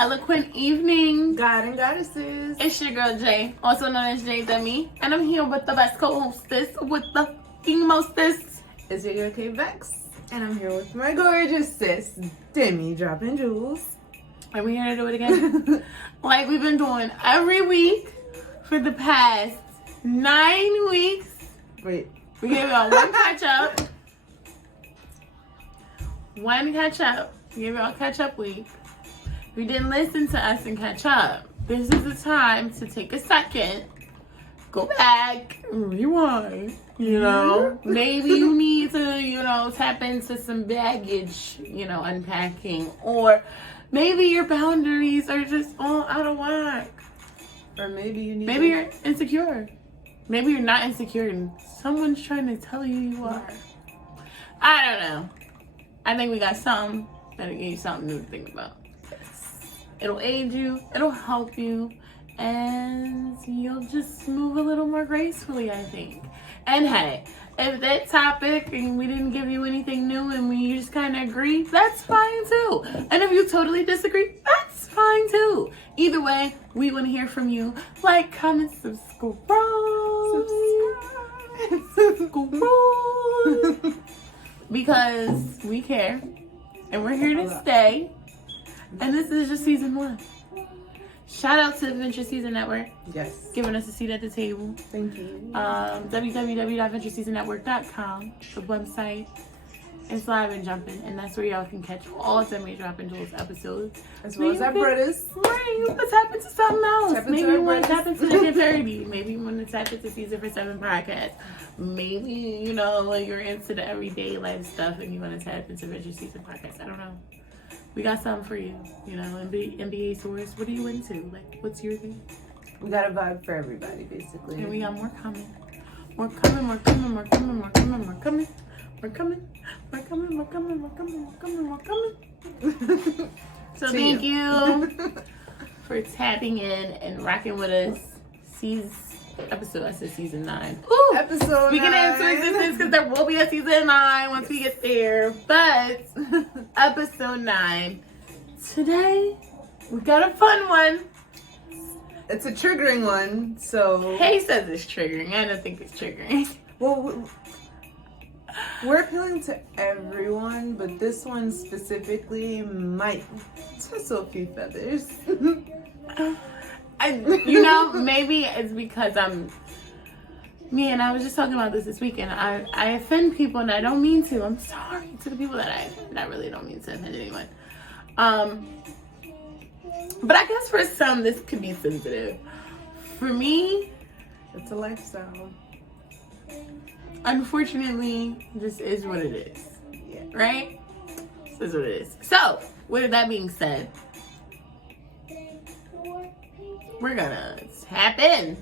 eloquent evening. God and goddesses. It's your girl Jay, also known as Jay Demi, and I'm here with the best co-hostess, with the mostest. It's your girl Kay Vex, and I'm here with my gorgeous sis, Demi Dropp'n Jules. And we're here to do it again, like we've been doing every week for the past 9 weeks. Wait. We gave y'all one catch up. One catch up. We gave y'all a catch up week. If you didn't listen to us and catch up, this is the time to take a second, go back, rewind. You know, maybe you need to, tap into some baggage, unpacking, or maybe your boundaries are just all out of whack. Or maybe you need. Maybe you're insecure. Maybe you're not insecure and someone's trying to tell you are. I don't know. I think we got something that'll give you something new to think about. It'll aid you, it'll help you, and you'll just move a little more gracefully, I think. And hey, if that topic and we didn't give you anything new and we just kind of agree, that's fine too. And if you totally disagree, that's fine too. Either way, we want to hear from you. Like, comment, subscribe. Because we care and we're here to stay. And this is just season 1. Shout out to Adventure Season Network. Yes. Giving us a seat at the table. Thank you. www.ventureseasonnetwork.com, the website. It's live and jumping, and that's where y'all can catch all Demi Dropp'n Jules episodes. As well as our brothers. Right, let's tap into something else. Maybe you want to tap into the parody. Maybe you want to tap into Season for 7 podcast. Maybe, you're into the everyday life stuff and you want to tap into Venture Season podcast. I don't know. We got something for you, NBA source. What are you into? Like, what's your thing? We got a vibe for everybody, basically. And we got more coming. More coming. So thank you for tapping in and rocking with us. Season 9. Ooh, episode 9. We can answer existence because there will be a season 9 once we get there. But episode 9. Today, we got a fun one. It's a triggering one, so... Kay says it's triggering. I don't think it's triggering. Well, we're appealing to everyone, but this one specifically might tussle a few feathers. Maybe it's because I was just talking about this weekend. I offend people and I don't mean to. I'm sorry to the people that I offend. I really don't mean to offend anyone. But I guess for some this could be sensitive. For me, it's a lifestyle. Unfortunately, this is what it is. Yeah. Right? This is what it is. So, with that being said, we're gonna tap in.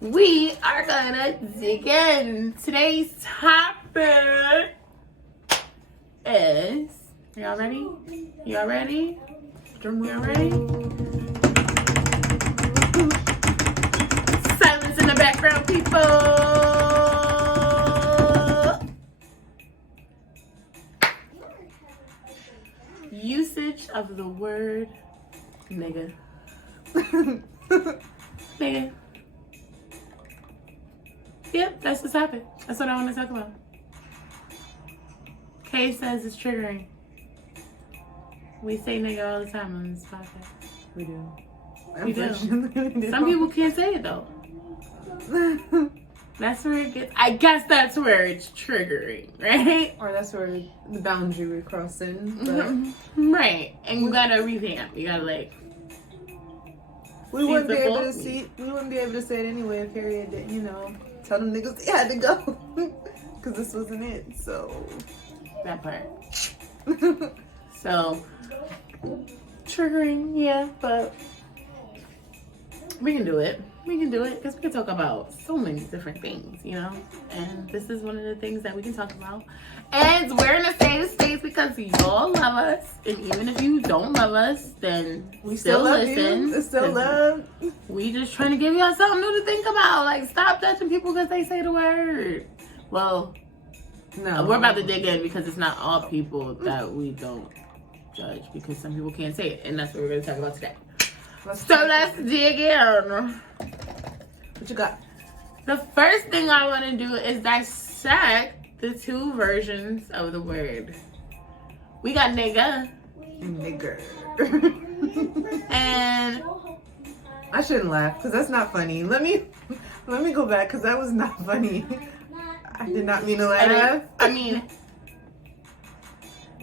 We are gonna dig in. Today's topic is... Y'all ready? Y'all ready? Y'all ready? Silence in the background, people. Usage of the word nigga. Nigga. Yep, that's the topic. That's what I want to talk about. Kay says it's triggering. We say nigga all the time on this podcast. We do. We do. Some people can't say it though. That's where it gets... I guess that's where it's triggering, right? Or that's where the boundary we're crossing. But right. And you gotta revamp. You gotta we wouldn't be able to say it anyway if Harriet didn't, tell them niggas they had to go. Because this wasn't it, so. That part. So, triggering, yeah, but we can do it. We can do it because we can talk about so many different things, and this is one of the things that we can talk about. And we're in a safe space because y'all love us, and even if you don't love us, then we still listen. We still love. We just trying to give y'all something new to think about. Like, stop judging people because they say the word. Well, no, we're about to dig in because it's not all people that we don't judge because some people can't say it, and that's what we're going to talk about today. Let's dig in. What you got? The first thing I want to do is dissect the two versions of the word. We got nigga. And nigger. And I shouldn't laugh because that's not funny. Let me go back because that was not funny. I did not mean to laugh. I mean,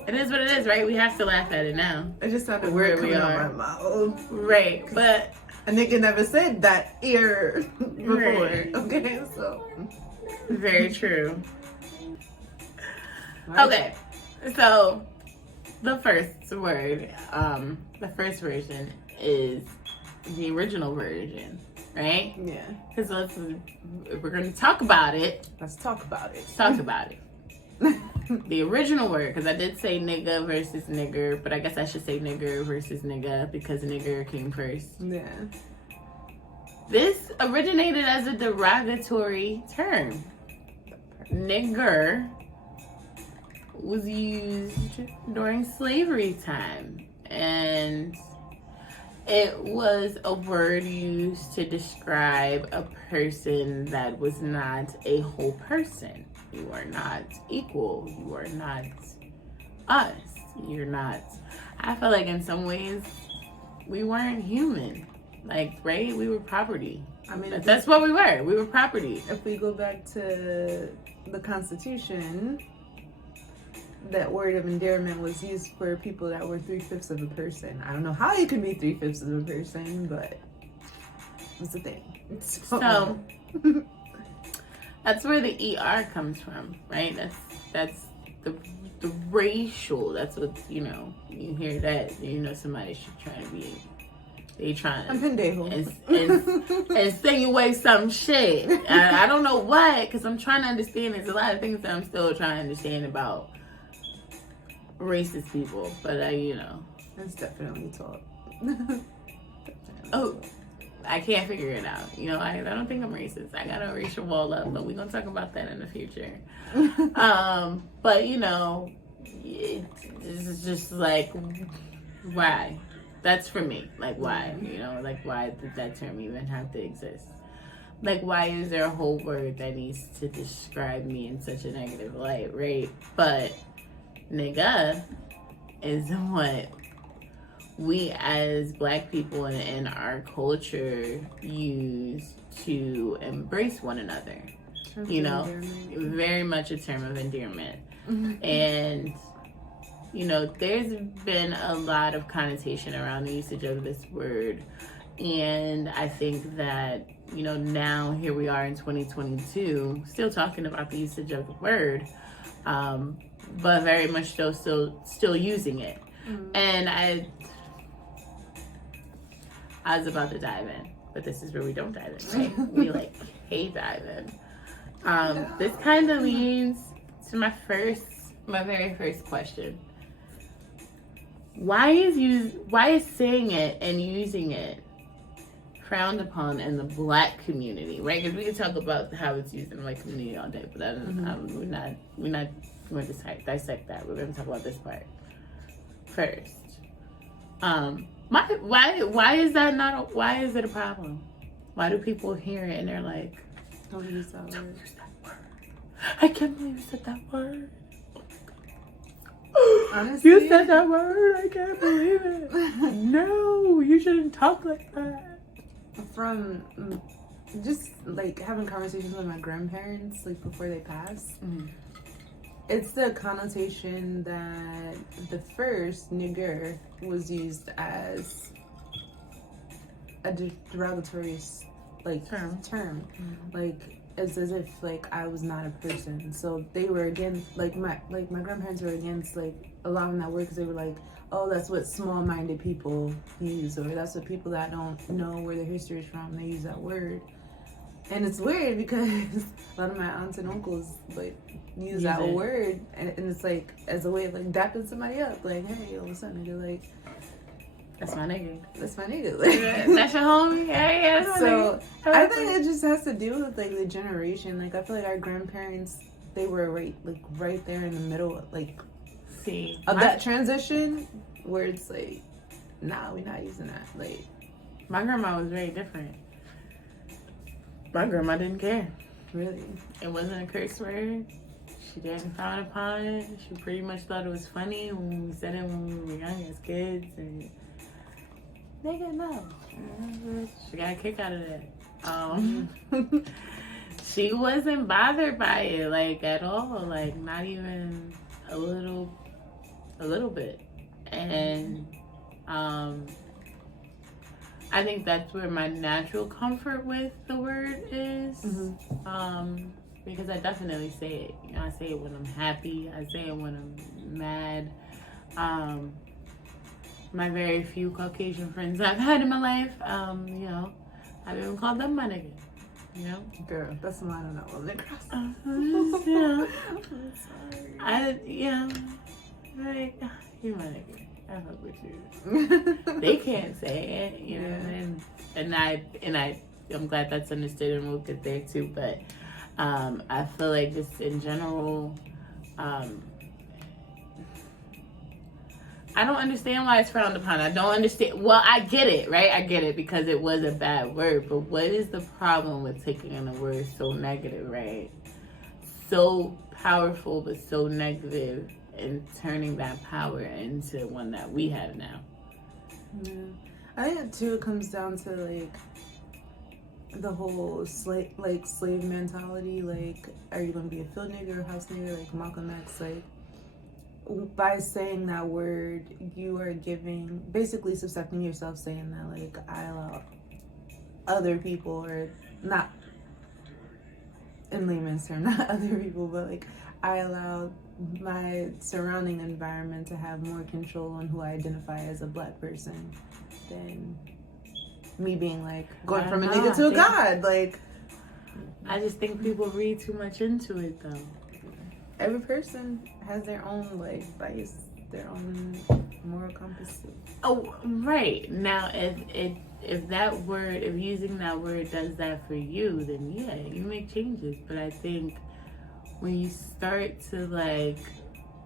it is what it is, right? We have to laugh at it now. It just sounded weird coming out my mouth. Right, but a nigga never said that ear before. Right. Okay, so very true. Okay, so the first word, the first version is the original version, right? Yeah. Because if we're going to talk about it. Let's talk about it. Let's talk about it. The original word, because I did say nigga versus nigger, but I guess I should say nigger versus nigga because nigger came first. Yeah. This originated as a derogatory term. Nigger was used during slavery time, and it was a word used to describe a person that was not a whole person. You are not equal. You are not us. You're not. I feel like in some ways we weren't human. Like, right? We were property. I mean, that's what we were. We were property. If we go back to the Constitution, that word of endearment was used for people that were 3/5 of a person. I don't know how you can be 3/5 of a person, but it's a thing. So that's where the ER comes from, right? That's the racial. That's what, you know, you hear that, you know, somebody's trying to be, they trying I'm pendejo. and insinuate some shit. I don't know what, because I'm trying to understand. There's a lot of things that I'm still trying to understand about racist people, but you know, that's definitely taught. Oh, I can't figure it out. You know, I don't think I'm racist. I got a racial wall up, but we're gonna talk about that in the future. But you know, it's just like, why? That's for me. Like, why? You know, like, why did that term even have to exist? Like, why is there a whole word that needs to describe me in such a negative light, right? But nigga is what we as Black people in our culture use to embrace one another. You know, very much a term of endearment. And, you know, there's been a lot of connotation around the usage of this word. And I think that, you know, now here we are in 2022, still talking about the usage of the word, but very much still using it. And I was about to dive in, but this is where we don't dive in, right? We like hate dive in. This kind of leads to my very first question. Why is saying it and using it frowned upon in the Black community, right? Because we can talk about how it's used in the white community all day, but we're not going to dissect that. We're going to talk about this part first. Why is that not? Why is it a problem? Why do people hear it and they're like, don't use that word. Don't use that word. I can't believe you said that word. Honestly, you said that word. I can't believe it. No, you shouldn't talk like that. From just like having conversations with my grandparents, like before they passed, it's the connotation that the first nigger was used as a derogatory like term. Like it's as if like I was not a person. So they were against my grandparents were against like allowing that word because they were like, oh, that's what small-minded people use, or that's what people that don't know where their history is from, they use that word. And it's weird because a lot of my aunts and uncles like use that word, and it's like as a way of like dapping somebody up, like, hey, yo, what's up, nigga? Like, that's my nigga. That's my nigga. Like, that's your homie. Yeah, that's my nigga. I think it just has to do with like the generation. Like I feel like our grandparents, they were right there in the middle, like of that transition. words like, nah, we're not using that. Like, my grandma was very different. My grandma didn't care. really? It wasn't a curse word. She didn't frown upon it. She pretty much thought it was funny when we said it when we were young as kids. And nigga, no. She got a kick out of that. She wasn't bothered by it, like, at all. Like, not even a little bit. And I think that's where my natural comfort with the word is. Because I definitely say it. You know, I say it when I'm happy. I say it when I'm mad. My very few Caucasian friends I've had in my life, you know, I've even called them my nigga. You know? Girl, that's the line on that one. Yeah. I'm sorry. Like, you my nigga. I fuck with you. They can't say it, you know, and I'm glad that's understood, and we'll get there too. But I feel like just in general, I don't understand why it's frowned upon. I don't understand. Well, I get it, right? I get it because it was a bad word. But what is the problem with taking in a word so negative, right? So powerful, but so negative, and turning that power into one that we have now. Yeah. I think too it comes down to like the whole slave mentality. Like, are you gonna be a field nigga or house nigga? Like Malcolm X, like, by saying that word, you are basically subjecting yourself, saying that, like, I allow other people, or not in layman's term, not other people, but like, I allow my surrounding environment to have more control on who I identify as a black person than me being like going from a nigga to a god. Like, I just think people read too much into it, though. Every person has their own, like, bias, their own moral compass. Oh, right. Now, if that word, if using that word does that for you, then yeah, you make changes. But I think when you start to, like,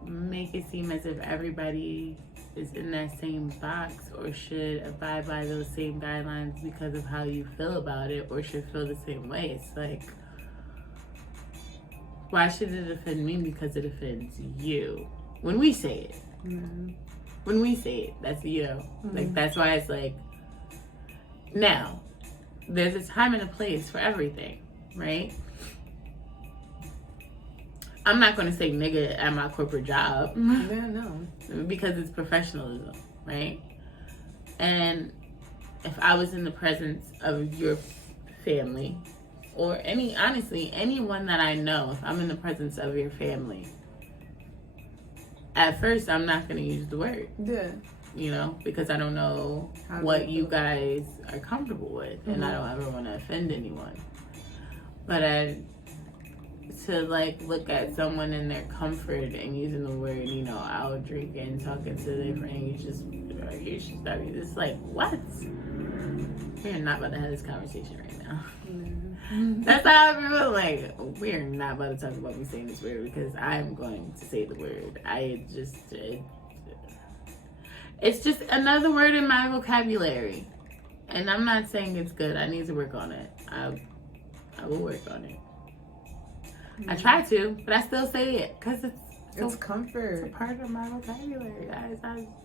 make it seem as if everybody is in that same box or should abide by those same guidelines because of how you feel about it, or should feel the same way, it's like, why should it offend me because it offends you? When we say it. Mm-hmm. When we say it, that's, you know, mm-hmm. Like, that's why it's like, now, there's a time and a place for everything, right? I'm not going to say nigga at my corporate job. Yeah, no. Because it's professionalism, right? And if I was in the presence of your family, or honestly, anyone that I know, if I'm in the presence of your family, at first I'm not going to use the word. Yeah. You know, because I don't know what you guys are comfortable with, and I don't ever want to offend anyone. But to, like, look at someone in their comfort and using the word, you know, out drinking, talking to their friend, it's like, what? We're not about to have this conversation right now. Mm-hmm. That's how I feel. Like, we're not about to talk about me saying this word, because I'm going to say the word. It's just another word in my vocabulary, and I'm not saying it's good. I need to work on it. I will work on it. I try to, but I still say it because it's comfort. It's a part of my vocabulary, guys.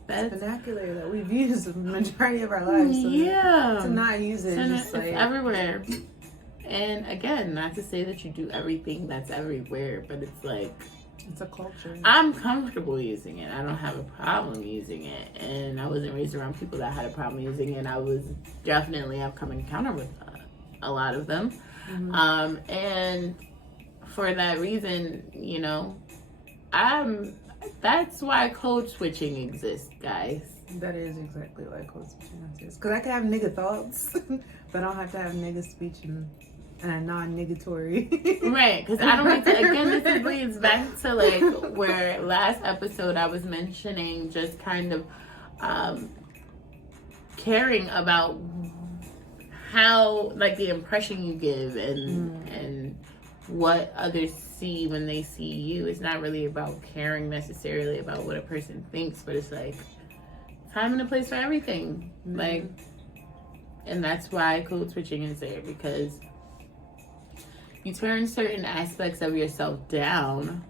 It's vernacular that we've used the majority of our lives. So yeah. To not use it, it's everywhere. And again, not to say that you do everything that's everywhere, but it's like, it's a culture. I'm comfortable using it. I don't have a problem using it. And I wasn't raised around people that had a problem using it. I've come encounter with a lot of them. Mm-hmm. And for that reason, you know, that's why code switching exists, guys. That is exactly why code switching exists. Because I can have nigga thoughts, but I don't have to have nigga speech and a non-negatory. Right, because I don't need to, again, this leads back to, like, where last episode I was mentioning just kind of caring about how, like, the impression you give and what others see when they see you. It's not really about caring necessarily about what a person thinks, but it's like, time and a place for everything. Like, and that's why code switching is there, because you turn certain aspects of yourself down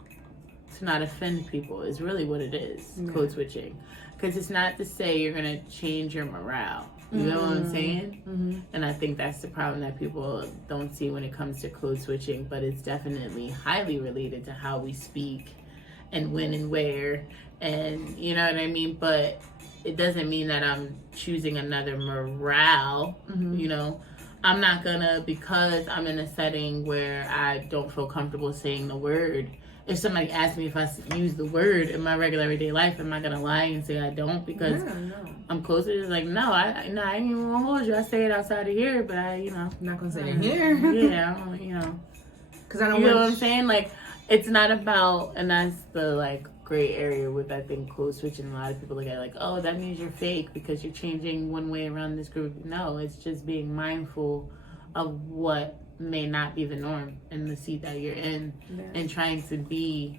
to not offend people is really what it is. Code switching. Because it's not to say you're going to change your morale. You know what I'm saying? And I think that's the problem that people don't see when it comes to code switching, but it's definitely highly related to how we speak and when and where, and you know what I mean? But it doesn't mean that I'm choosing another morale. You know, I'm not gonna, because I'm in a setting where I don't feel comfortable saying the word. If somebody asks me if I use the word in my regular everyday life, am I gonna lie and say I don't because I'm closer? It's like, no, I ain't even gonna hold you. I say it outside of here, but I'm not gonna say it here. Yeah, I don't, because I don't. You know what I'm saying? Like, it's not about, and that's the like gray area with, I think, code switching. A lot of people look at it like, oh, that means you're fake because you're changing one way around this group. No, it's just being mindful of what may not be the norm in the seat that you're in, and trying to be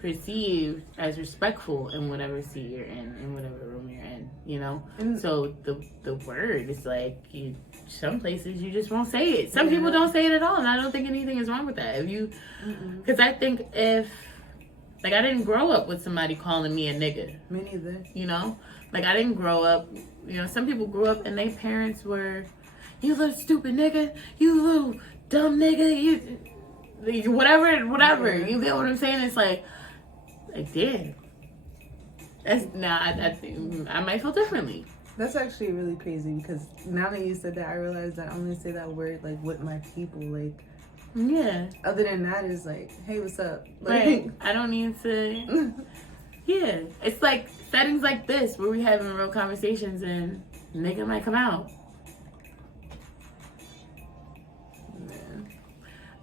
perceived as respectful in whatever seat you're in whatever room you're in, you know? And so the word is like, some places you just won't say it. Some people don't say it at all, and I don't think anything is wrong with that. If you, because I think if, like, I didn't grow up with somebody calling me a nigga. Me neither. You know? Like, I didn't grow up, some people grew up and their parents were, you little stupid nigga, you little dumb nigga, you whatever. You get what I'm saying? It's like damn. That's I think I might feel differently. That's actually really crazy, because now that you said that, I realized that I only say that word like with my people. Like, yeah. Other than that, is like, hey, what's up? Like, right. I don't need to. Yeah. It's like settings like this where we having real conversations and nigga might come out.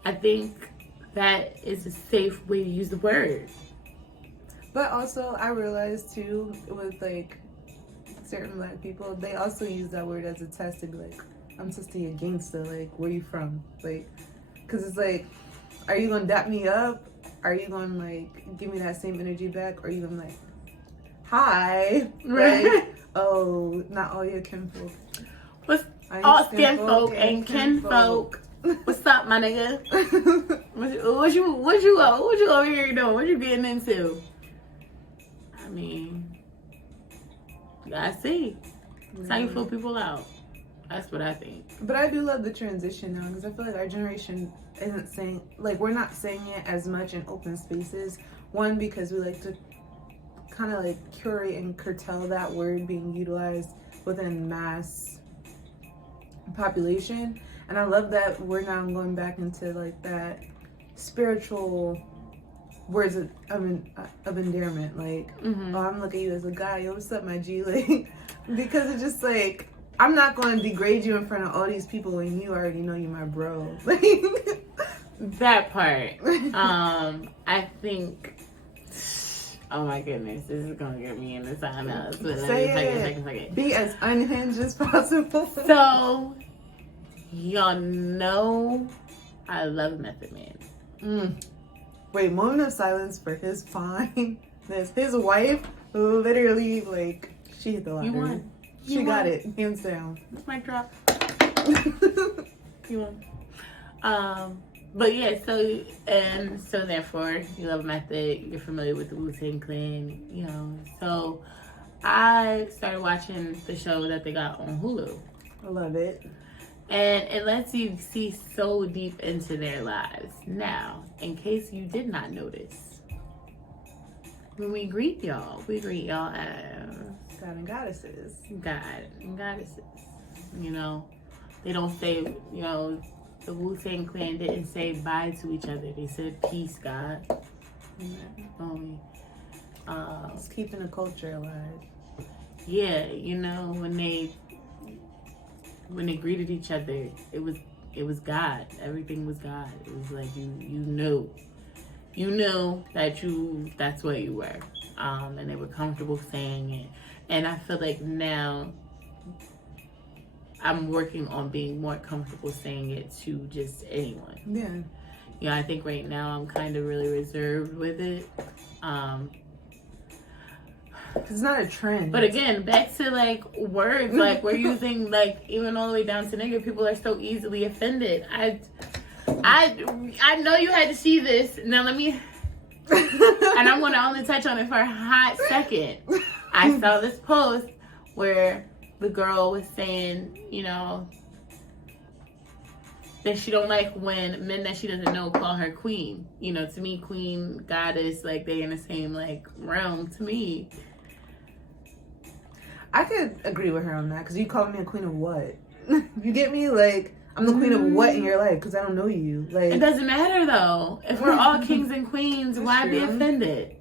I think that is a safe way to use the word. But also, I realized too, with like certain Black people, they also use that word as a test to be like, I'm testing your gangster, like, where you from? Like, because it's like, are you gonna dap me up? Are you gonna like give me that same energy back? Or are you gonna like, hi? Like, oh, not all your kinfolk. What's all skinfolk and kinfolk? What's up, my nigga? What you over here doing? What you getting into? I mean, you gotta see. That's how you feel people out. That's what I think. But I do love the transition now, because I feel like our generation isn't saying, like, we're not saying it as much in open spaces. One, because we like to kind of like curate and curtail that word being utilized within mass population. And I love that we're now going back into like that spiritual words of endearment. Like, oh, I'm looking at you as a guy. Yo, what's up, my G? Like, because it's just like, I'm not going to degrade you in front of all these people when you already know you're my bro. Like, that part. I think. Oh my goodness, this is gonna get me in the timeout. Second. Be as unhinged as possible. So, y'all know I love Method Man. Wait, moment of silence for his fineness. His wife literally, like, she hit the lottery. You won. She got it, hands down. Mic drop. You won. But yeah, so therefore, you love Method, you're familiar with the Wu-Tang Clan, So I started watching the show that they got on Hulu. I love it. And it lets you see so deep into their lives. Now, in case you did not notice, when we greet y'all as God and goddesses. God and goddesses. They don't say, the Wu-Tang Clan didn't say bye to each other. They said peace, God. It's keeping the culture alive. Yeah, when they greeted each other, it was God. Everything was God. It was like you knew that that's what you were, and they were comfortable saying it. And I feel like now I'm working on being more comfortable saying it to just anyone. Yeah. I think right now I'm kind of really reserved with it. It's not a trend. But again, back to like words, like we're using like even all the way down to nigga. People are so easily offended. I know you had to see this. Now let me, and I'm gonna only touch on it for a hot second. I saw this post where the girl was saying, you know, that she don't like when men that she doesn't know call her queen. You know, to me, queen, goddess, like they in the same like realm to me. I could agree with her on that, because you calling me a queen of what? You get me? Like, I'm the queen of what in your life? Because I don't know you. Like, it doesn't matter though. If we're all kings and queens, why be offended?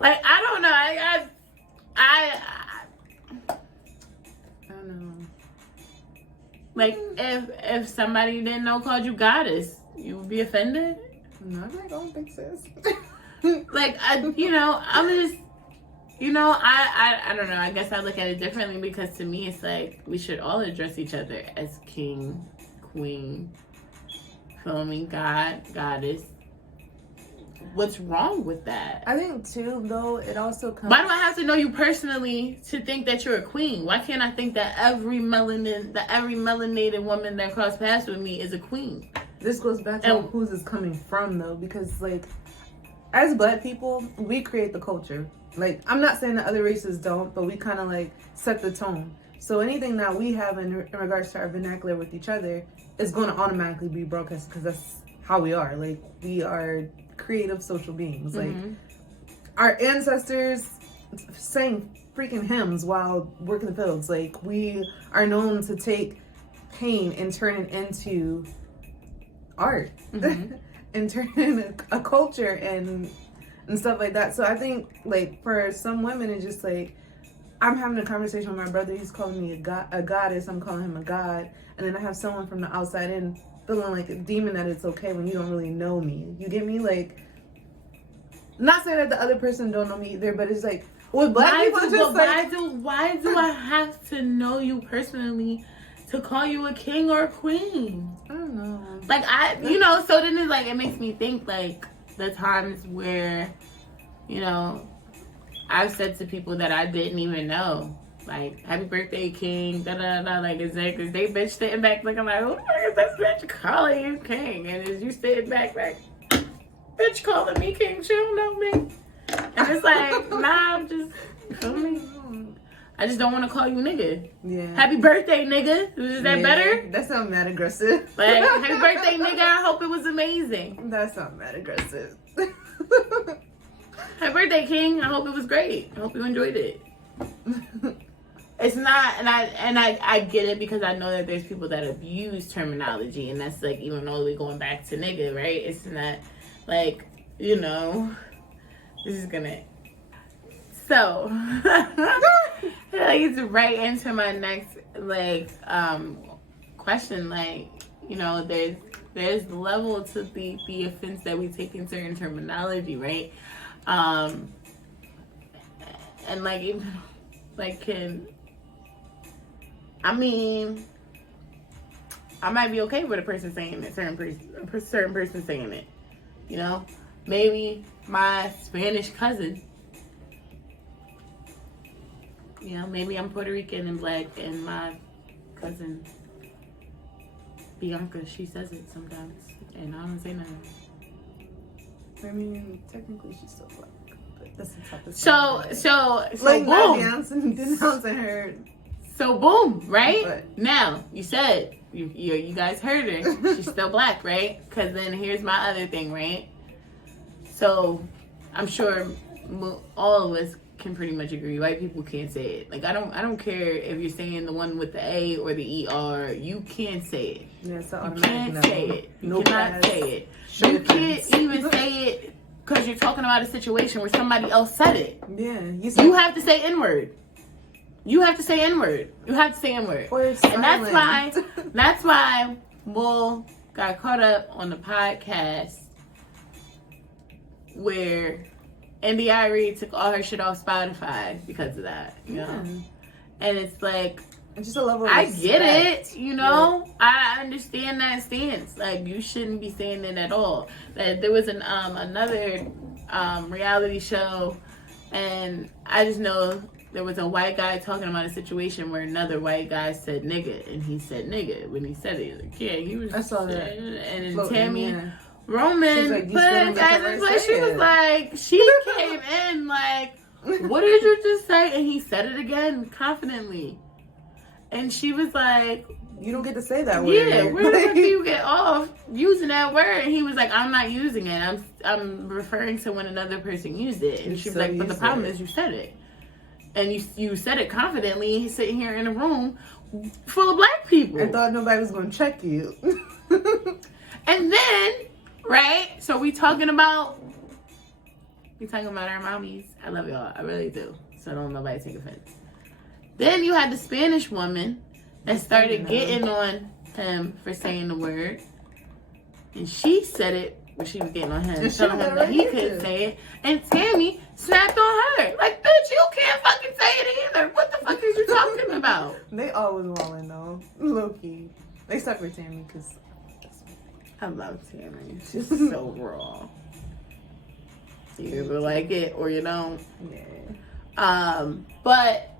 Like, I don't know. I don't know. Like, if somebody you didn't know called you goddess, you would be offended? No, I'm like, I don't think sis. Like, you know, I'm just, you know, I don't know. I guess I look at it differently, because to me, it's like we should all address each other as king, queen, feel me, God, goddess. What's wrong with that? I think too, though, it also comes. Why do I have to know you personally to think that you're a queen? Why can't I think that every melanated woman that crossed paths with me is a queen? This goes back to who's is coming from, though, because like, as Black people, we create the culture. Like, I'm not saying that other races don't, but we kind of like set the tone. So anything that we have in regards to our vernacular with each other is going to automatically be broadcast, because that's how we are. Like, we are creative social beings. Like, our ancestors sang freaking hymns while working the fields. Like, we are known to take pain and turn it into art and turn it into a culture and stuff like that. So I think, like, for some women, it's just like, I'm having a conversation with my brother. He's calling me a goddess. I'm calling him a god. And then I have someone from the outside in feeling like a demon that it's okay when you don't really know me. You get me? Like, not saying that the other person don't know me either, but it's like, with Black people, it's just like, why do I have to know you personally to call you a king or a queen? I don't know. Like, you know, so then it's like, it makes me think, like, the times where, you know, I've said to people that I didn't even know, like, happy birthday, king, da-da-da, like, is they bitch sitting back looking like, who the fuck is this bitch calling you king? And is you sitting back like, bitch calling me king, she don't know me. And it's like, nah, I'm just, you feel me? I just don't want to call you nigga. Yeah. Happy birthday, nigga. Is that better? That sounds mad aggressive. Like, happy birthday, nigga. I hope it was amazing. That sounds mad aggressive. Happy birthday, king. I hope it was great. I hope you enjoyed it. It's not, and I get it, because I know that there's people that abuse terminology, and that's like even all the way going back to nigga, right? It's not like, you know, this is gonna. So, like, it's right into my next like question. Like, you know, there's level to the offense that we take in certain terminology, right? And like, even like, I might be okay with a person saying it, a certain person saying it. You know, maybe my Spanish cousin. You know, maybe I'm Puerto Rican and Black, and my cousin Bianca, she says it sometimes, and I don't say nothing. I mean, technically she's still Black, but that's the type of so like, boom. Denouncing her. So boom, right? But now, you said, you guys heard her. She's still Black, right? Because then here's my other thing, right? So I'm sure all of us can pretty much agree. White people can't say it. Like, I don't care if you're saying the one with the A or the ER. You can't say it. Yeah, so you can't say it. You cannot say it. You can't even say it because you're talking about a situation where somebody else said it. Yeah, you have to say N-word. You have to say N-word. You have to say N-word. And that's why Bull got caught up on the podcast where NDIRE took all her shit off Spotify because of that, you know? And it's like, it's just a level of I respect. get it, you know? Yeah. I understand that stance. Like, you shouldn't be saying it at all. That there was another reality show And I just know there was a white guy talking about a situation where another white guy said nigga, and he said nigga when he said it. Like, yeah, he was. I saw that. And then Floating, Tammy yeah. Roman Like, put it as like she was like, she came in like, what did you just say? And he said it again confidently, and she was like, you don't get to say that word. Yeah, where the fuck do you get off using that word? And he was like, I'm not using it. I'm referring to when another person used it. And she was like, but the problem is you said it. And you said it confidently. He's sitting here in a room full of black people. I thought nobody was going to check you. And then, right? So we talking about our mommies. I love y'all. I really do. So don't nobody take offense. Then you had the Spanish woman that started getting on him for saying the word. And she said it when she was getting on him, telling him that he couldn't say it. And Tammy snapped on her. Like, bitch, you can't fucking say it either. What the fuck is you talking about? They always walling though. Low-key. Except for Tammy, because I love Tammy. She's so raw. You either like it or you don't. Yeah. But...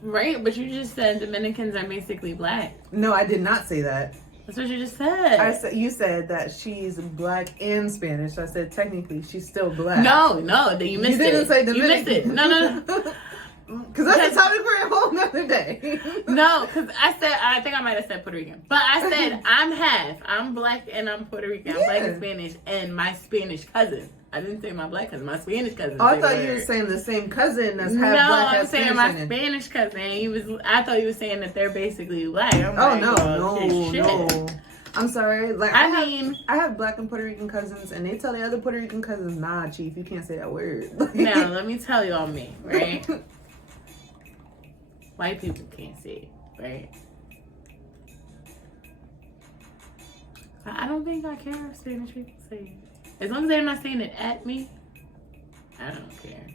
Right, but you just said Dominicans are basically black. No, I did not say that. That's what you just said. You said that she's black and Spanish. I said technically she's still black. No, you missed it. You didn't say Dominican. You missed it. No. Because that's a topic for a whole nother day. No, because I think I might have said Puerto Rican. But I said I'm half. I'm black and I'm Puerto Rican. I'm black and Spanish. And my Spanish cousin. I didn't say my black cousin. My Spanish cousin. Oh, I thought you were saying the same cousin that's half black, half Spanish. No, I'm saying my Spanish cousin. I thought you were saying that they're basically black. I'm no. I'm sorry. Like I have black and Puerto Rican cousins, and they tell the other Puerto Rican cousins, "Nah, chief, you can't say that word." Now let me tell you on me, right? White people can't say it, right? I don't think I care if Spanish people say it. As long as they're not saying it at me, I don't care.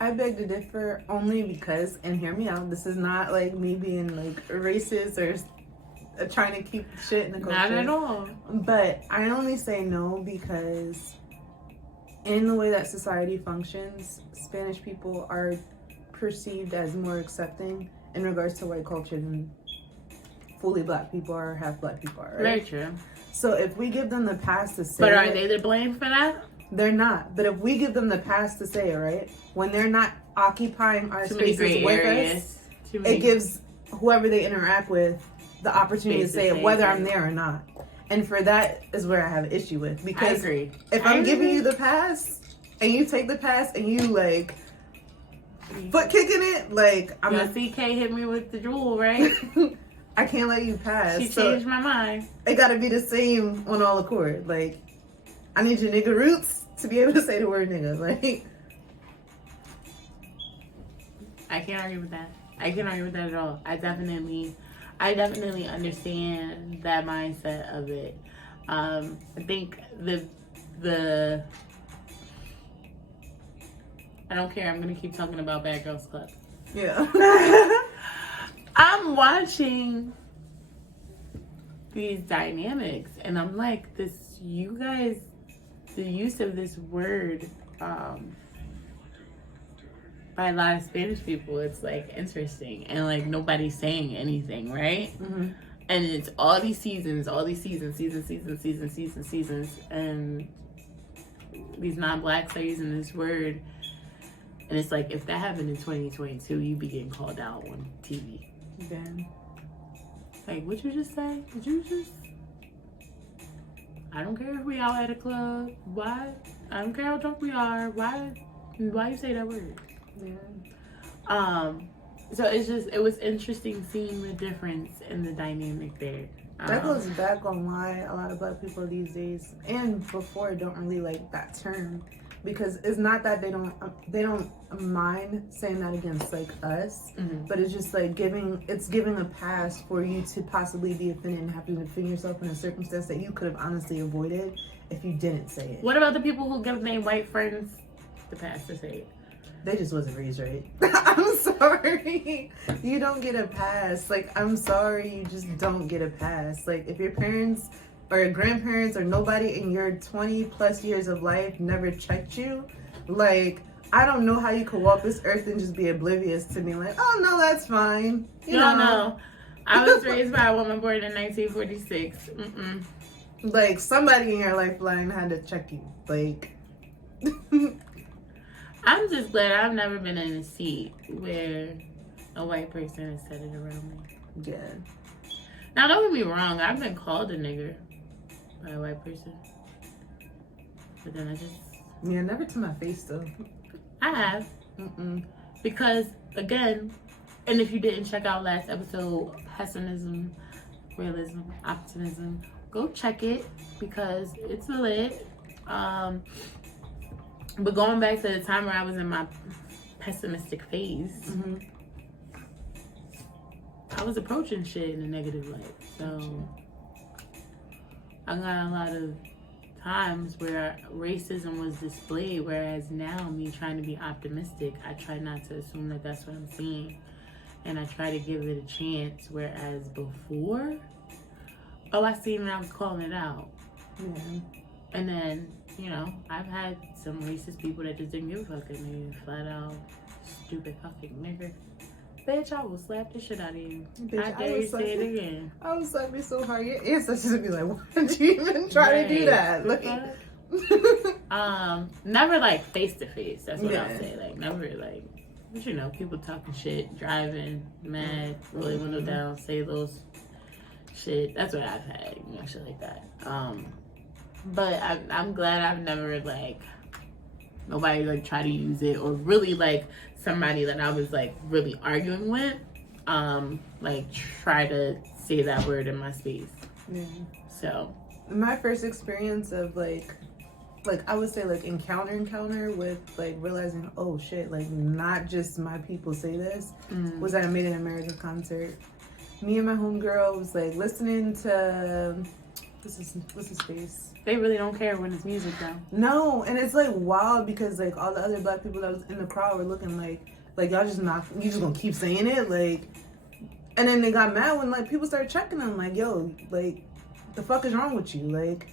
I beg to differ only because, and hear me out, this is not like me being like racist or trying to keep shit in the culture. Not at all. But I only say no because in the way that society functions, Spanish people are perceived as more accepting in regards to white culture than fully black people or half black people are. Right? Very true. So if we give them the pass to say But are they to blame for that? They're not. But if we give them the pass to say it, right? When they're not occupying our spaces with us, it gives whoever they interact with the opportunity to say it, whether I'm there or not. And for that is where I have an issue with. Because if I'm giving you the pass and you take the pass and you like foot kicking it, like I'm a CK hit me with the jewel, right? I can't let you pass. She changed my mind. It got to be the same on all accord. Like, I need your nigga roots to be able to say the word nigga. Like, I can't argue with that. I can't argue with that at all. I definitely understand that mindset of it. I think the I don't care. I'm gonna keep talking about Bad Girls Club. Yeah. I'm watching these dynamics and I'm like, the use of this word by a lot of Spanish people, it's like interesting and like nobody's saying anything, right? Mm-hmm. And it's all these seasons, and these non-blacks are using this word. And it's like, if that happened in 2022, you'd be getting called out on TV. Damn. Like, what'd you just say? Did you just... I don't care if we out at a club. Why? I don't care how drunk we are. Why you say that word? Yeah. So it was interesting seeing the difference in the dynamic there. That goes back on why a lot of black people these days and before don't really like that term, because it's not that they don't mind saying that against like us, but it's just like giving a pass for you to possibly be offended and have to defend yourself in a circumstance that you could have honestly avoided if you didn't say it. What about the people who give their white friends the pass to say it? They just wasn't raised right. I'm sorry. You don't get a pass. Like, I'm sorry, you just don't get a pass. Like, if your parents or your grandparents or nobody in your 20 plus years of life never checked you, like, I don't know how you could walk this earth and just be oblivious to me. Like, oh no, that's fine. You know. No. I was raised by a woman born in 1946. Like, somebody in your lifeline had to check you. Like, I'm just glad I've never been in a seat where a white person has said it around me. yeah. Now, don't get me wrong. I've been called a nigger by a white person. But then I just... Yeah, never to my face, though. I have. Because, again, and if you didn't check out last episode, pessimism, realism, optimism, go check it because it's lit. But going back to the time where I was in my pessimistic phase, I was approaching shit in a negative light. So I got a lot of times where racism was displayed, whereas now me trying to be optimistic, I try not to assume that that's what I'm seeing, and I try to give it a chance. Whereas before, I seen it, I was calling it out. And then, you know, I've had some racist people that just didn't give a fuck at me, flat out stupid fucking nigger. Bitch, I will slap the shit out of you. Bitch, I dare you say it again. I was slap me so hard. Your ancestors would be like, why did you even try to do that? Like, never like face to face. That's what I'll say. Like, never like, but you know, people talking shit, driving, mad, roll their window down, say those shit. That's what I've had, you know, shit like that. But I'm glad I've never like nobody like try to use it, or really like somebody that I was like really arguing with, like try to say that word in my space. So my first experience of like I would say like encounter with like realizing, oh shit, like not just my people say this, was at a Made in America concert. Me and my homegirl was like listening to what's his face? They really don't care when it's music though. No, and it's like wild because like all the other black people that was in the crowd were looking like y'all just not, you just gonna keep saying it, like, and then they got mad when like people started checking them like, yo, like the fuck is wrong with you, like,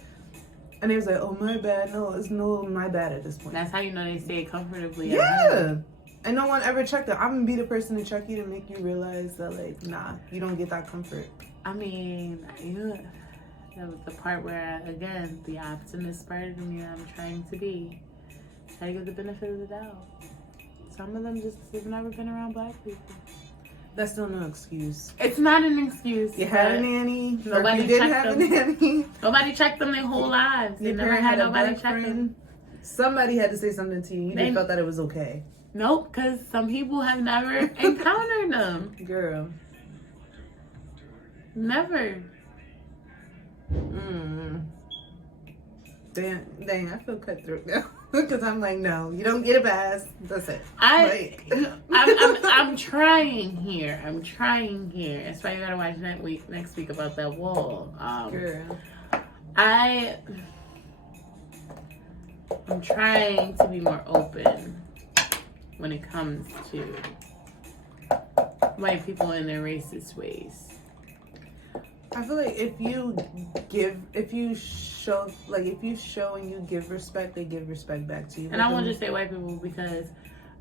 and they was like, oh my bad. No, it's no my bad at this point. That's how you know they say it comfortably. Yeah. And no one ever checked it. I'm gonna be the person to check you to make you realize that like, nah, you don't get that comfort. I mean, yeah. That was the part where, again, the optimist part of me I'm trying to be. Try to give the benefit of the doubt. Some of them just have never been around black people. That's still no excuse. It's not an excuse. You had a nanny. Nobody you didn't have a nanny. Nobody checked them their whole lives. They never had nobody check them. Somebody had to say something to you. You felt that it was okay. Nope, because some people have never encountered them. Girl. Never. Dang, I feel cutthroat now because I'm like, no, you don't get a pass. That's it. I'm trying here. That's why you gotta watch next week about that wall. Girl, I'm trying to be more open when it comes to white people in their racist ways. I feel like if you show and you give respect, they give respect back to you. And I want to say white people because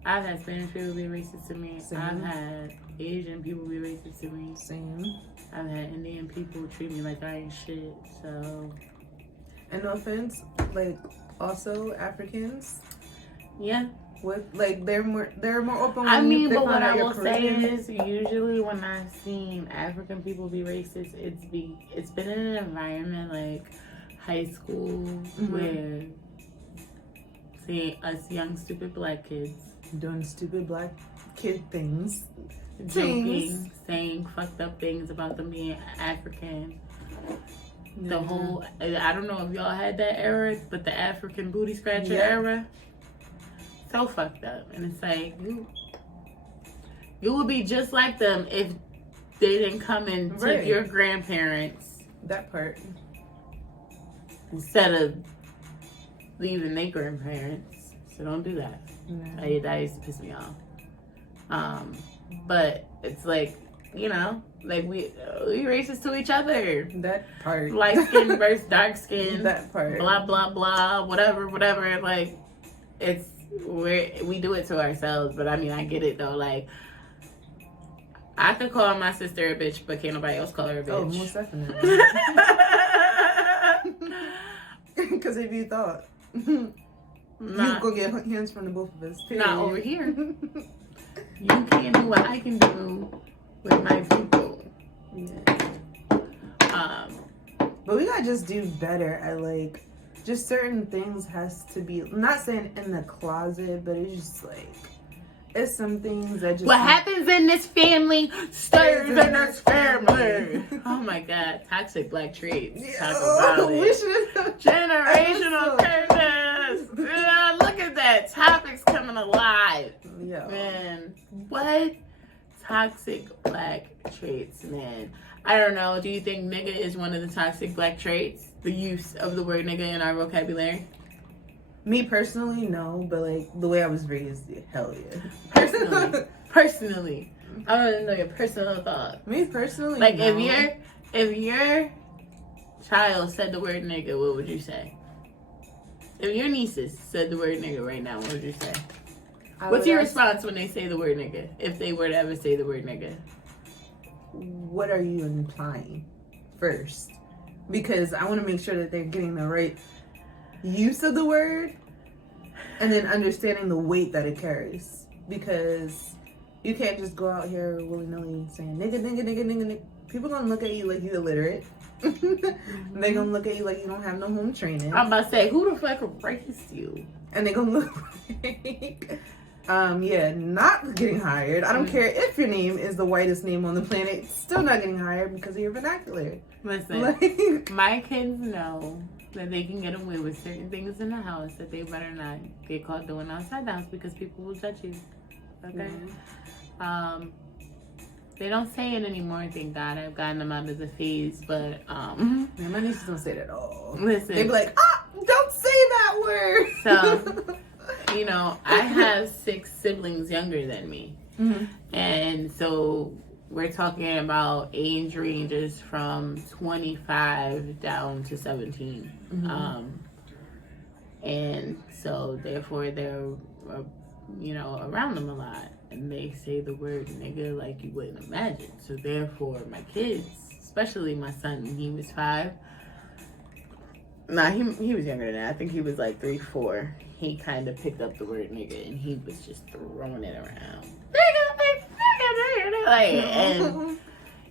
I've had Spanish people be racist to me. Same. I've had Asian people be racist to me. Same. I've had Indian people treat me like I ain't shit. So, and no offense, like also Africans. Yeah. With like they're more open. I mean, but what I will say is, usually when I've seen African people be racist, it's been in an environment like high school where see us young stupid black kids doing stupid black kid things, joking, saying fucked up things about them being African. The whole, I don't know if y'all had that era, but the African booty scratcher era. So fucked up. And it's like, you would be just like them if they didn't come and took your grandparents. That part. Instead of leaving their grandparents. So don't do that. No. That used to piss me off. But it's like, you know, like we racist to each other. That part. Light skin versus dark skin. That part. Blah, blah, blah. Whatever. Like, it's we do it to ourselves. But I mean, I get it though. Like, I could call my sister a bitch, but can't nobody else call her a bitch. Oh, most definitely. Because if you thought, you go get hands from the both of us. Period. Not over here. You can't do what I can do with my people. Yeah. But we gotta just do better at like, just certain things has to be, I'm not saying in the closet, but it's just like, it's some things that just. What happens in this family stays in this family. Oh my God, toxic black traits. Talk about it. Generational curses. Yeah, look at that. Topics coming alive. Yeah. Man, what? Toxic black traits, man. I don't know. Do you think nigga is one of the toxic black traits? The use of the word nigga in our vocabulary? Me personally, no. But like the way I was raised, hell yeah. Personally. I want to know your personal thought. Me personally, like no. if your child said the word nigga, what would you say? If your nieces said the word nigga right now, what would you say? What's your response when they say the word nigga? If they were to ever say the word nigga? What are you implying first? Because I want to make sure that they're getting the right use of the word and then understanding the weight that it carries. Because you can't just go out here willy-nilly saying nigga, nigga, nigga, nigga, nigga. People gonna look at you like you illiterate. They gonna look at you like you don't have no home training. I'm about to say, who the fuck raised you? And they gonna look like, not getting hired. I don't care if your name is the whitest name on the planet. Still not getting hired because of your vernacular. Listen, like, my kids know that they can get away with certain things in the house that they better not get caught doing outside the house because people will judge you. Okay? Mm-hmm. They don't say it anymore, thank God. I've gotten them out of the phase, but man, my nieces don't say that at all. Listen, they be like, don't say that word. So, you know, I have 6 siblings younger than me. Mm-hmm. And so we're talking about age ranges from 25 down to 17. Mm-hmm. And so therefore they're, around them a lot. And they say the word nigga like you wouldn't imagine. So therefore my kids, especially my son when he was 5, he was younger than that. I think he was like 3, 4. He kind of picked up the word nigga and he was just throwing it around. Like, and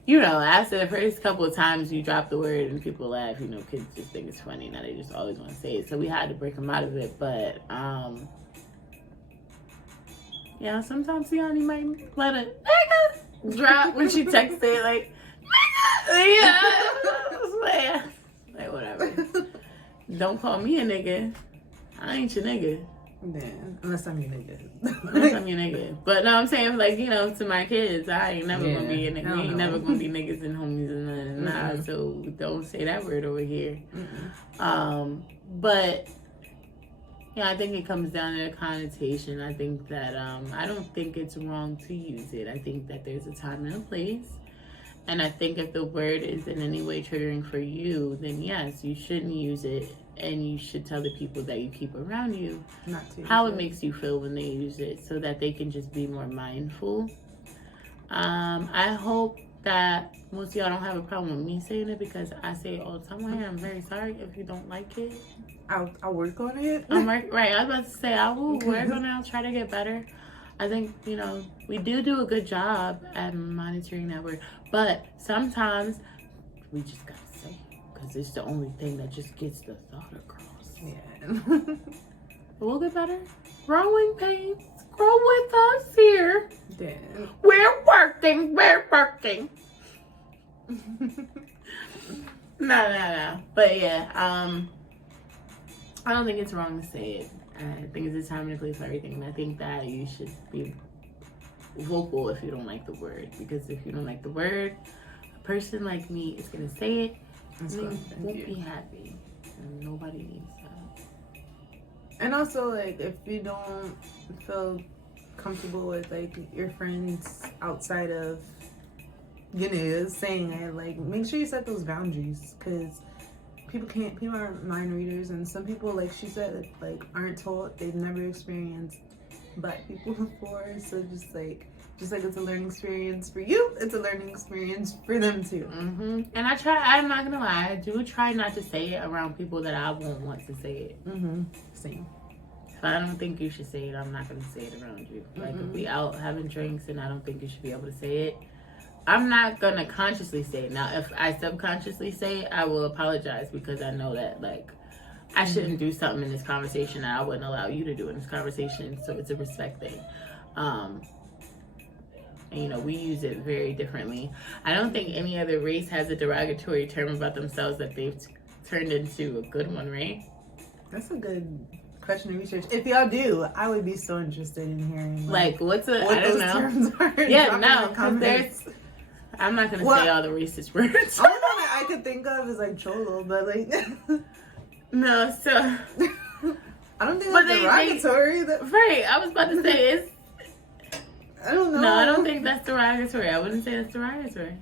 after the first couple of times you drop the word and people laugh, kids just think it's funny. Now they just always want to say it. So we had to break him out of it. But sometimes Tiani might let a nigga drop when she texts it, like, nigga. Like, whatever. Don't call me a nigga. I ain't your nigga. Man, unless I'm your nigga. But no, I'm saying, like, to my kids, I ain't never gonna be a nigga. We ain't never gonna be niggas and homies and nothing. Nah, so don't say that word over here. But I think it comes down to the connotation. I think that I don't think it's wrong to use it. I think that there's a time and a place. And I think if the word is in any way triggering for you, then yes, you shouldn't use it. And you should tell the people that you keep around you how it makes you feel when they use it so that they can just be more mindful. I hope that most of y'all don't have a problem with me saying it because I say it all the time. I'm very sorry if you don't like it. I'll work on it. Right. I was about to say I will work on it. I'll try to get better. I think, we do a good job at monitoring that word. But sometimes we just got to say it because it's the only thing that just gets the thought across. Yeah. But we'll get better. Growing pains. Grow with us here. Damn. We're working. No. But yeah, I don't think it's wrong to say it. I think it's a time and a place for everything. And I think that you should be vocal if you don't like the word. Because if you don't like the word, a person like me is going to say it and they won't be happy. And nobody needs that. And also, like, if you don't feel comfortable with, like, your friends outside of, saying it, like, make sure you set those boundaries. Because people aren't mind readers, and some people, like she said, like aren't taught. They've never experienced black people before, so just like it's a learning experience for you, it's a learning experience for them too. Mm-hmm. And I'm not gonna lie, I do try not to say it around people that I won't want to say it. Mm-hmm. Same. If I don't think you should say it, I'm not gonna say it around you. Like, if we out having drinks and I don't think you should be able to say it, I'm not gonna consciously say it. Now, if I subconsciously say it, I will apologize, because I know that, like, I shouldn't do something in this conversation that I wouldn't allow you to do in this conversation. So it's a respect thing. And, you know, we use it very differently. I don't think any other race has a derogatory term about themselves that they've turned into a good one, right? That's a good question to research. If y'all do, I would be so interested in hearing like what I don't know. Terms are. Yeah, no, because I'm not gonna say all the racist words. All that I could think of is like cholo, but like no, so I don't think that's derogatory. Right, I was about to say it's. I don't know. No, I don't think that's derogatory. I wouldn't say that's derogatory.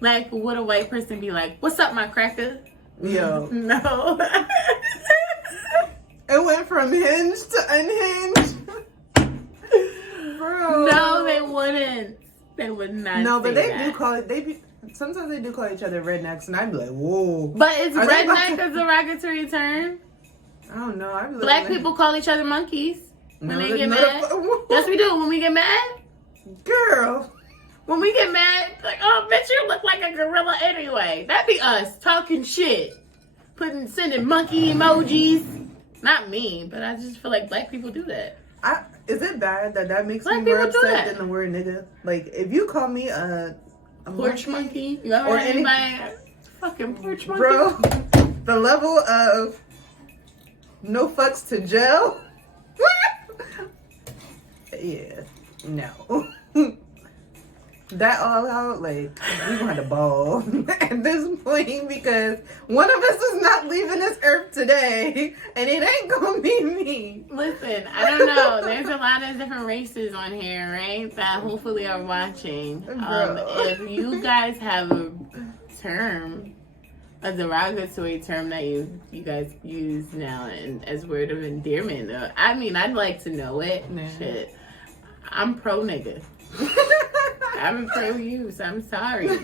Like, would a white person be like, "What's up, my cracker"? Yo, no. It went from hinge to unhinged. Bro. No, they wouldn't. They would not. No, but they that. do call it. Sometimes they do call each other rednecks, and I'd be like, "Whoa!" But is redneck a derogatory term? I don't know. I'd be Black people call each other monkeys when they get mad. Yes, we do. When we get mad, girl. When we get mad, like, oh, bitch, you look like a gorilla anyway. That'd be us talking shit, sending monkey emojis. Not me, but I just feel like black people do that. Is it bad that makes me more upset than the word nigga? Like, if you call me a porch monkey, you ever heard anybody fucking porch monkey? Bro, the level of no fucks to jail. Yeah, no. That all out, like, we gonna have to ball at this point, because one of us is not leaving this earth today, and it ain't gonna be me. Listen, I don't know. There's a lot of different races on here, right? That hopefully are watching. If you guys have a term, a derogatory term that you guys use now and as word of endearment, I mean, I'd like to know it. Nah. Shit, I'm pro nigga. I'm pro you, so I'm sorry.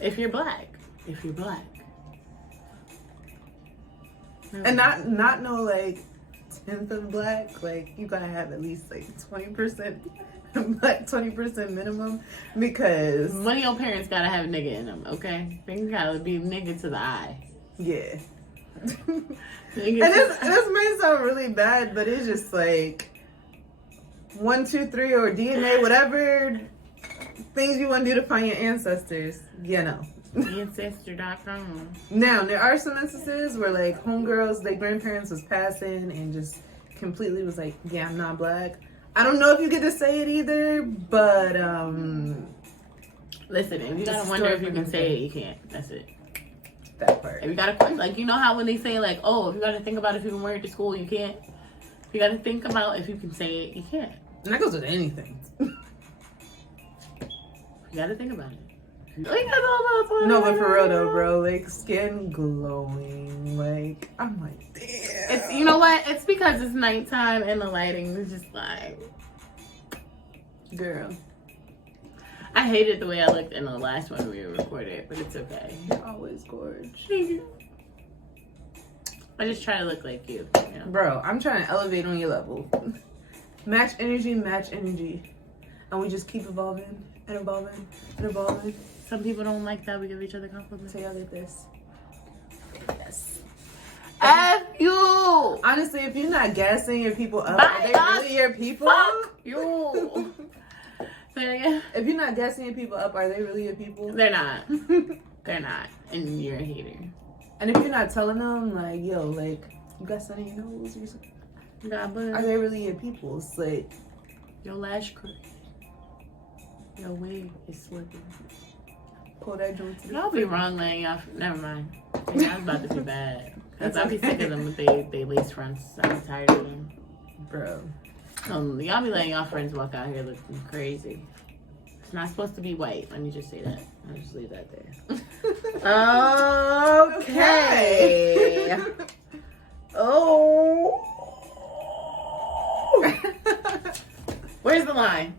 If you're black. And not no like 10th of black, like you gotta have at least like 20% black, 20% minimum, because one of your parents gotta have a nigga in them, okay? They gotta be nigga to the eye. Yeah. And this may sound really bad, but it's just like 1, 2, 3, or DNA, whatever things you want to do to find your ancestors, you know. Ancestor.com. Now, there are some instances where, like, homegirls, their grandparents was passing and just completely was like, yeah, I'm not black. I don't know if you get to say it either, but, listen, if you gotta wonder if you can say it, you can't. That's it. That part. If you gotta, like, you know how when they say, like, oh, if you gotta think about if you can wear it to school, you can't. If you gotta think about if you can say it, you can't. And that goes with anything. You gotta think about it. No, but for real though, bro, like skin glowing, like I'm like, damn. It's, you know what? It's because it's nighttime and the lighting is just like, girl. I hated the way I looked in the last one we recorded, but it's okay. You're always gorgeous. I just try to look like you know? Bro, I'm trying to elevate on your level. Match energy, and we just keep evolving and evolving and evolving. Some people don't like that we give each other compliments. So y'all get this. Yes. F you. Honestly, if you're not gassing your people up, are they really your people? Fuck you. If you're not gassing your people up, are they really your people? They're not. They're not. And you're a hater. And if you're not telling them, like, yo, like, you got something in your nose or something, are they really your people? It's like, your lash crooked. Your wig is slipping. Pull that joint to Y'all be wrong laying y'all. Never mind. Yeah, I was about to be bad. Because I'll be sick of them with they lace fronts. I'm tired of them. Bro. Y'all be letting y'all friends walk out here looking crazy. It's not supposed to be white. Let me just say that. I'll just leave that there. Okay. Oh. Where's the line?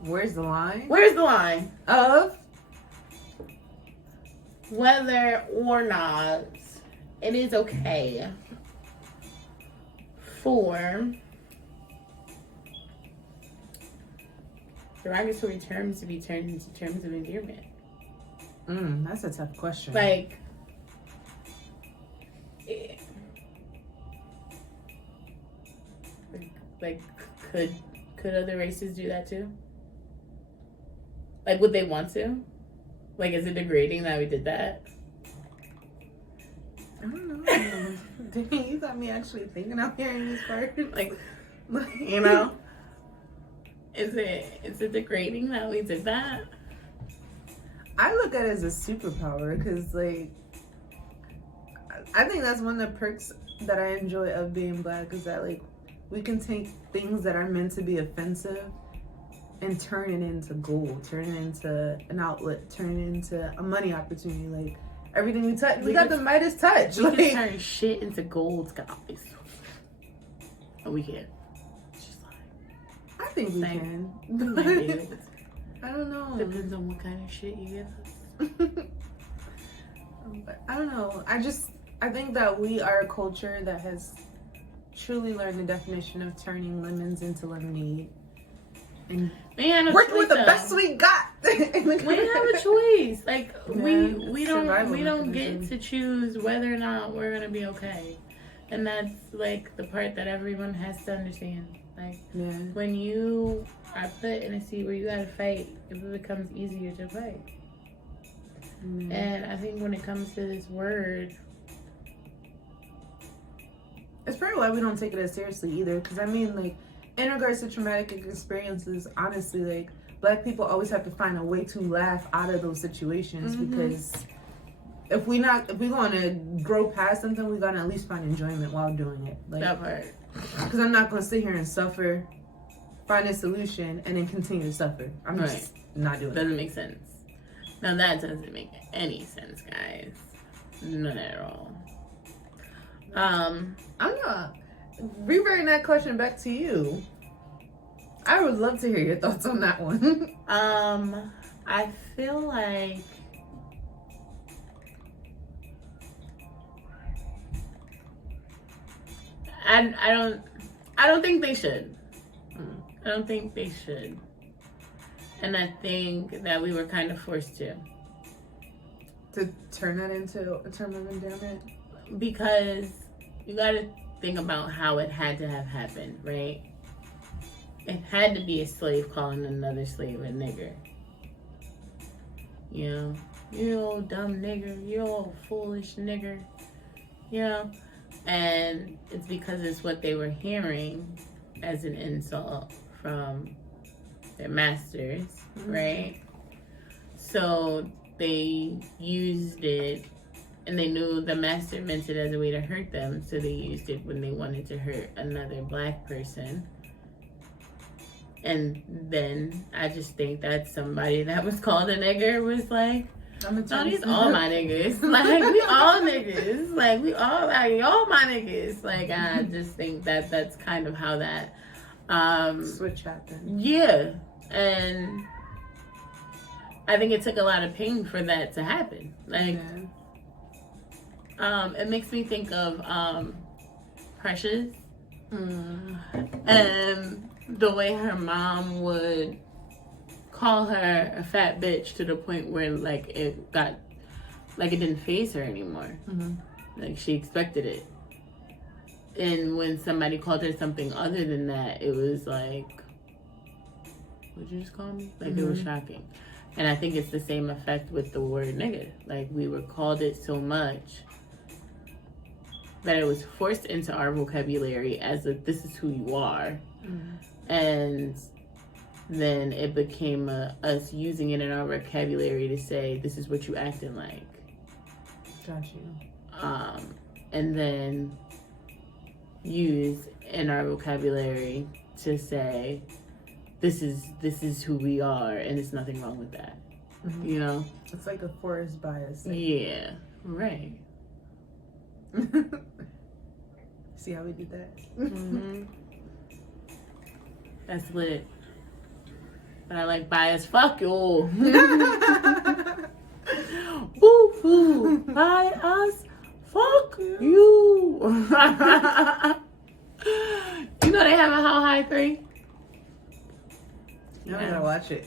Where's the line? Where's the line? Of Whether or not it is okay for derogatory terms to be turned into terms of endearment. That's a tough question. Like, could other races do that too? Like, would they want to? Like, is it degrading that we did that? I don't know. Dang, you got me actually thinking out here in this part. Like, you know, is it degrading that we did that? I look at it as a superpower because, like, I think that's one of the perks that I enjoy of being black is that, like, we can take things that are meant to be offensive and turn it into gold, turn it into an outlet, turn it into a money opportunity. Like, everything we touch, we got the Midas touch. We like, can turn shit into gold, guys. Oh, we can. I think we can. We might be able to. I don't know. Depends on what kind of shit you give us. I don't know. I think that we are a culture that has truly learned the definition of turning lemons into lemonade. And working with the best we got. We have a choice. Like, yeah, we don't get to choose whether or not we're gonna be okay. And that's like the part that everyone has to understand. Like, when you are put in a seat where you gotta fight, it becomes easier to fight. And I think when it comes to this word, it's probably why we don't take it as seriously either. Because I mean, like, in regards to traumatic experiences, honestly, like, black people always have to find a way to laugh out of those situations because if we want to grow past something, we gotta at least find enjoyment while doing it. Like, that part. Because I'm not gonna sit here and suffer, find a solution, and then continue to suffer. I'm just not doing it. Doesn't make sense. Now that doesn't make any sense, guys. None at all. I'm gonna reverting that question back to you. I would love to hear your thoughts on that one. I feel like I don't think they should. I don't think they should. And I think that we were kind of forced to turn that into a term of endearment. Because you got to think about how it had to have happened, right? It had to be a slave calling another slave a nigger. You know, you old dumb nigger, you old foolish nigger. You know, and it's because it's what they were hearing as an insult from their masters, right? So they used it, and they knew the master meant it as a way to hurt them, so they used it when they wanted to hurt another black person. And then I just think that somebody that was called a nigger was like, no, these all my niggas. Like, we all niggas. Like, we all, like, all my niggas. Like, I just think that that's kind of how that switch happened. Yeah. And I think it took a lot of pain for that to happen. Like, it makes me think of Precious. And the way her mom would call her a fat bitch to the point where, like, it got, like, it didn't faze her anymore. Like, she expected it. And when somebody called her something other than that, it was like, what'd you just call me? Like, it was shocking. And I think it's the same effect with the word nigga. Like, we were called it so much that it was forced into our vocabulary as a, this is who you are. And then it became us using it in our vocabulary to say, this is what you acting like. Got you. And then use in our vocabulary to say, this is who we are, and there's nothing wrong with that. You know? It's like a forced bias. Yeah. Right. See how we did that? Mm-hmm. That's lit. But I like bias. Fuck you. Woo woo. Bias. Fuck you. You know they have a How High 3? Now I gotta watch it.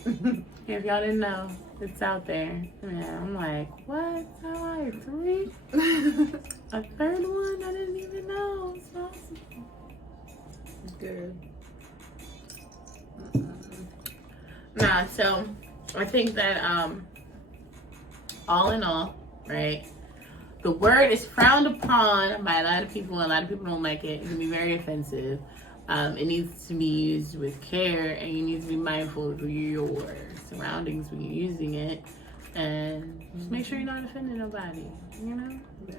If y'all didn't know, it's out there. Yeah, I'm like, what? How High 3? A third one? I didn't even know. It's awesome. Good. Nah, so I think that all in all, right, the word is frowned upon by a lot of people. A lot of people don't like it. It can be very offensive. It needs to be used with care, and you need to be mindful of your surroundings when you're using it, and just make sure you're not offending nobody, you know? Yeah.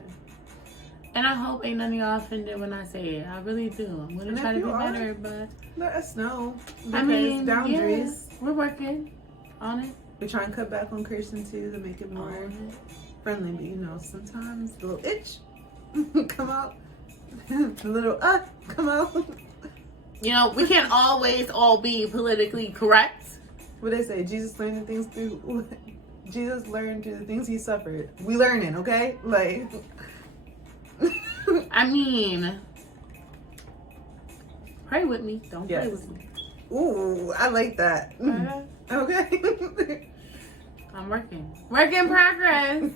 And I hope ain't none of y'all offended when I say it. I really do. I'm gonna try to be better, but let us know. I mean, boundaries. Yeah, we're working on it. We're trying to cut back on cursing too to make it more friendly, but you know, sometimes the little itch come out, the little come out. You know, we can't always all be politically correct. What they say, Jesus learned the things through the things he suffered. We learning, okay? Like, I mean, pray with me. Don't play with me. Ooh, I like that. Okay. I'm working. Work in progress.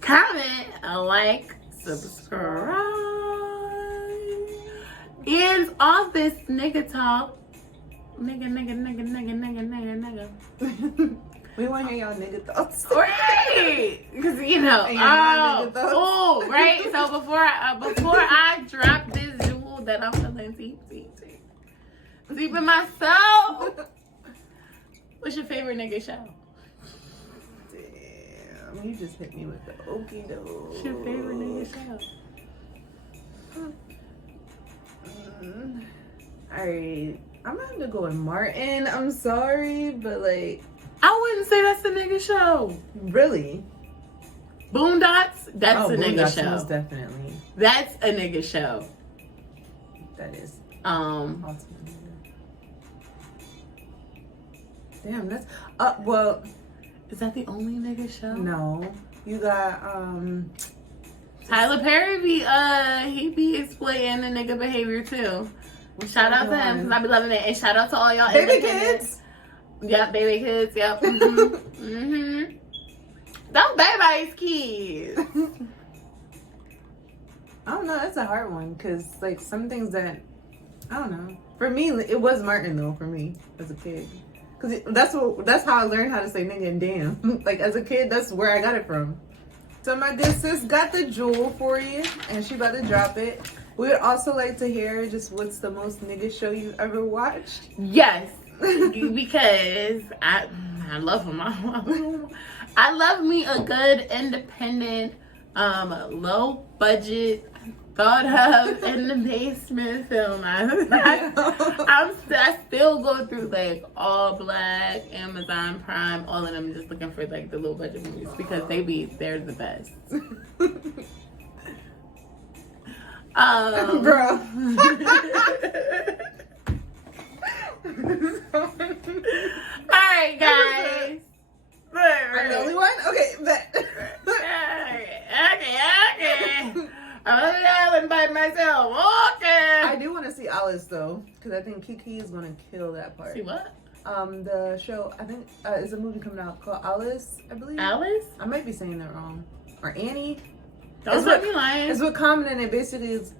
Comment, like, subscribe. Ends off this nigga talk. Nigga. We want to hear y'all nigga thoughts. Right. Because, you know, right? So before I drop this jewel that I'm feeling deep in my soul. What's your favorite nigga show? Damn, you just hit me with the okie doke. What's your favorite nigga show? Alright, I'm gonna have to go with Martin. I'm sorry, but like, I wouldn't say that's a nigga show. Really? Boondocks? That's a nigga show. Most definitely. That's a nigga show. That is. Ultimate. Damn, that's well. Is that the only nigga show? No, you got Tyler Perry he be exploiting the nigga behavior too. Shout out to him because I be loving it, and shout out to all y'all baby kids. Yep, baby kids. Yep. Mm-hmm. Don't baby's kids. I don't know. That's a hard one because like some things that I don't know. For me, it was Martin though. For me as a kid. Cause that's how I learned how to say nigga and damn. Like as a kid, that's where I got it from. So my good sis got the jewel for you, and she about to drop it. We would also like to hear just what's the most nigga show you ever watched. Yes, because I love him. I love me a good independent, low budget, thought of in the basement film. I still go through like all black, Amazon Prime, all of them, just looking for like the low budget movies because they're the best. Bro. Alright, guys. I'm the only one? Okay, bet. Okay. I'm yelling by myself. Okay. I do want to see Alice though, because I think Kiki is gonna kill that part. See what? The show, I think, is a movie coming out called Alice, I believe. Alice? I might be saying that wrong. Or Annie. Don't let me lying. It's what common in it basically is.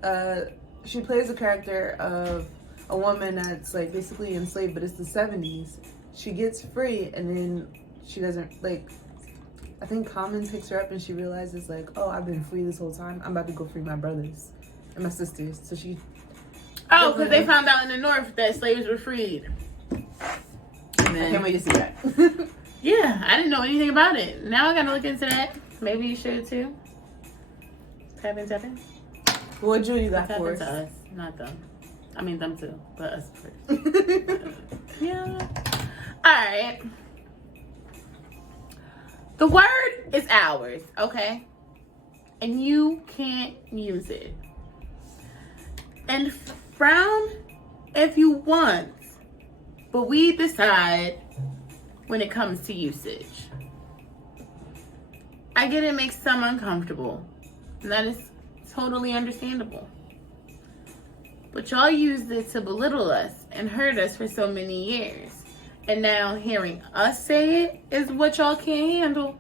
She plays a character of a woman that's like basically enslaved, but it's the 70s. She gets free, and then she doesn't like. I think Common picks her up, and she realizes like, oh, I've been free this whole time. I'm about to go free my brothers and my sisters. So she. Oh, because they found out in the North that slaves were freed. And then, I can't wait to see that. Yeah, I didn't know anything about it. Now I gotta look into that. Maybe you should too. Tapping. What jewel you got for us? To us, not them. I mean them too, but us first. Yeah. All right. The word is ours, okay? And you can't use it. And frown if you want, but we decide when it comes to usage. I get it makes some uncomfortable, and that is totally understandable. But y'all used it to belittle us and hurt us for so many years. And now hearing us say it is what y'all can't handle.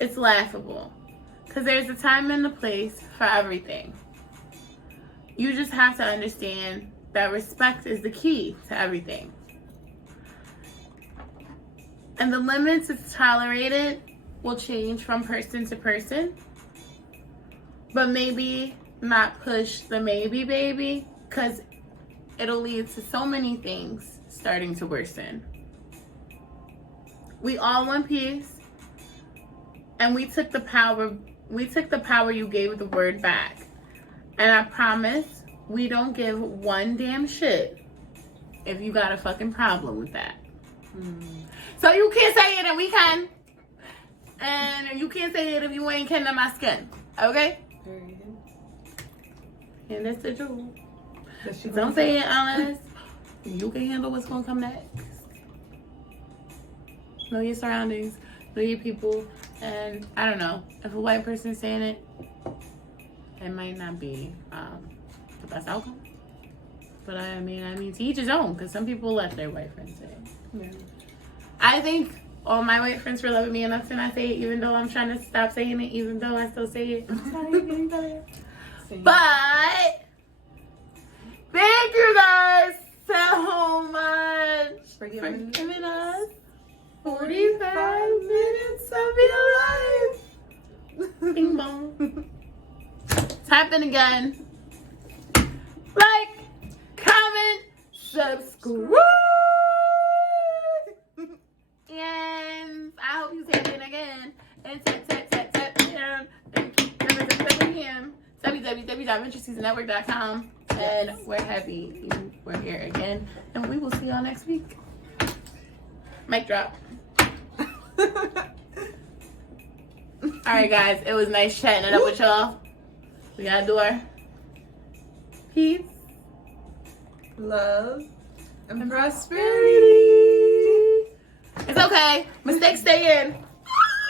It's laughable. Because there's a time and a place for everything. You just have to understand that respect is the key to everything. And the limits it's tolerated will change from person to person. But maybe not push the maybe baby, because it'll lead to so many things starting to worsen. We all want peace, and we took the power you gave the word back. And I promise we don't give one damn shit if you got a fucking problem with that. So you can't say it and we can. And you can't say it if you ain't kin to my skin. Okay? And that's the truth. Don't say it unless you can handle what's gonna come next. Know your surroundings, know your people, and I don't know. If a white person's saying it, it might not be the best outcome. But I mean, to each his own, because some people let their white friends say it. Yeah. I think all my white friends for loving me enough to not say it, even though I'm trying to stop saying it, even though I still say it. I'm sorry, getting better. But thank you guys so much for giving us 45 minutes of your life. Bing bong. Type in again. Like, comment, subscribe. And I hope you tap in again. And tap in. And keep tapping him. www.ventureseasonnetwork.com. And we're happy you were here again. And we will see y'all next week. Mic drop. Alright guys, it was nice chatting it up with y'all. We gotta do our peace, love, and prosperity. It's okay. Mistakes stay in.